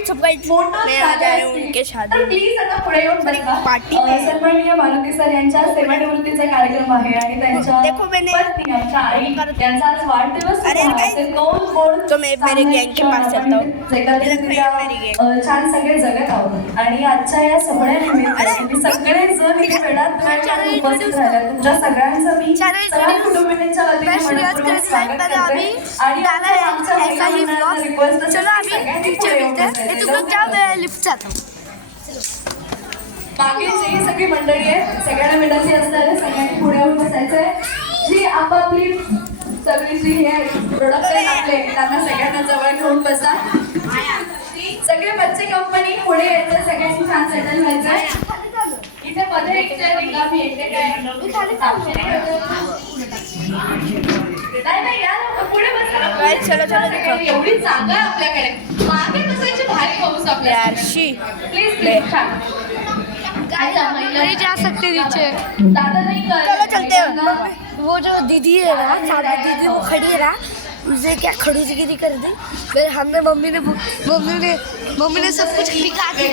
WhatsApp guys, मैं आज आया हूँ उनके शादी प्लीज आता पुढे येऊन बसा. पार्टी सन्माननीय मारुती सर यांच्या सेवानिवृत्तीचा कार्यक्रम आहे आणि त्यांच्या देखो मैंने पत्नी आमच्या आई यांचा आज वाढदिवस अरे आहे. guys, ते दोन गोड तो मैं मेरे गैंग के पास चलता हूँ. एकत्रितरित्या, मेरी gang. छान सगळे जगत आहोत आणि आजच्या या सोहळ्यानिमित्त तुम्ही सगळे जण इथे वेळात वेळ उपस्थित राहिला. तुमच्या सगळ्यांचं मी सगळ्या कुटुंबियांच्या वतीने मनपूर्वक स्वागत करते आणि आमच्या महिला रिक्वेस्ट चलो अभी नीचे मिलते हैं. तुम लोग जाओ, मैं लिफ्ट जाता हूँ. बाकी जी सगळी मंडळी आहे सगळ्यांना विनंती असणार आहे सगळ्यांनी पुढे येऊन बसायचंय. जी आपापली सगळी जी हे प्रोडक्ट आहेत आपले त्यांना सगळ्यांना जवळ घेऊन बसा. सगळे बच्चे कंपनी पुढे यायचं, सगळ्यांनी छान सेटल व्हायचंय. इथे मध्ये एक चेअर रिकामी आहे. इथे काय नाही या लोक पुढे बसा. चलो एवढी जागा आहे आपल्याकडे, मागे बसायची भारी हौस आपल्या. यारशी प्लीज प्लीज छान. नहीं जा सकते नीचे. दादा नहीं कर. चलो चलते हैं. वो जो दीदी है ना, सामने दीदी वो खड़ी है ना, उसे क्या खड़ूसगिरी कर दी. फिर हमने मम्मी ने सब कुछ निकाल दिया.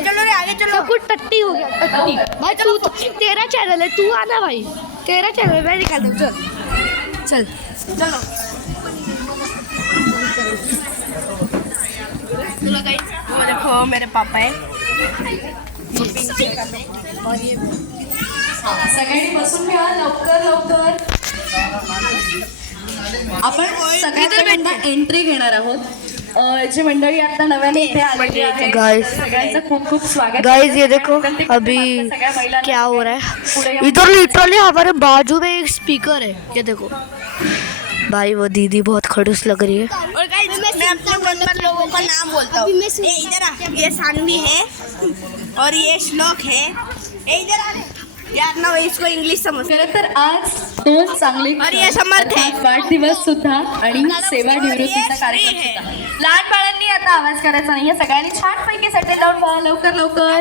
चलो रे आगे चलो. सब कुछ टट्टी हो गया, टट्टी. भाई तू तो, तेरा चैनल है, तू आना भाई. तेरा चैनल मैं निकाल दूँ. चल चलो गाइस, वो देखो मेरे पापा है. सगळ्यांनी बसून घ्या लवकर लवकर. आपण सगळ्यात पहिल्यांदा एंट्री घेणार आहोत. जी मंडळी आता नव्याने इथे आलेली आहे Guys. सगळ्यांचं खूप खूप स्वागत. गाइस ये देखो प्रत्येक अभी सगळ्या महिलांना क्या हो रहा पुढे है. येऊन इधर लिटरली हमारे बाजू में एक स्पीकर है. ये देखो भाई, वो दीदी बहुत खड़ूस लग रही है. और गाइस मैं अपने लोगों का नाम बोलता हूँ. ये इधर आ. ये सानवी है और ये श्लोक है. ये इधर आ. यार ना इसको इंग्लिश समझ. खरं तर आज दोन चांगले और ये समर्थ है. वाढदिवस सुद्धा आणि सेवा निवृत्तीचा कार्यक्रम सुद्धा. लहान बाळांनी आता आवाज करायचा नाही. सगळ्यांनी छानपैकी सेटल डाऊन व्हा लवकर लवकर.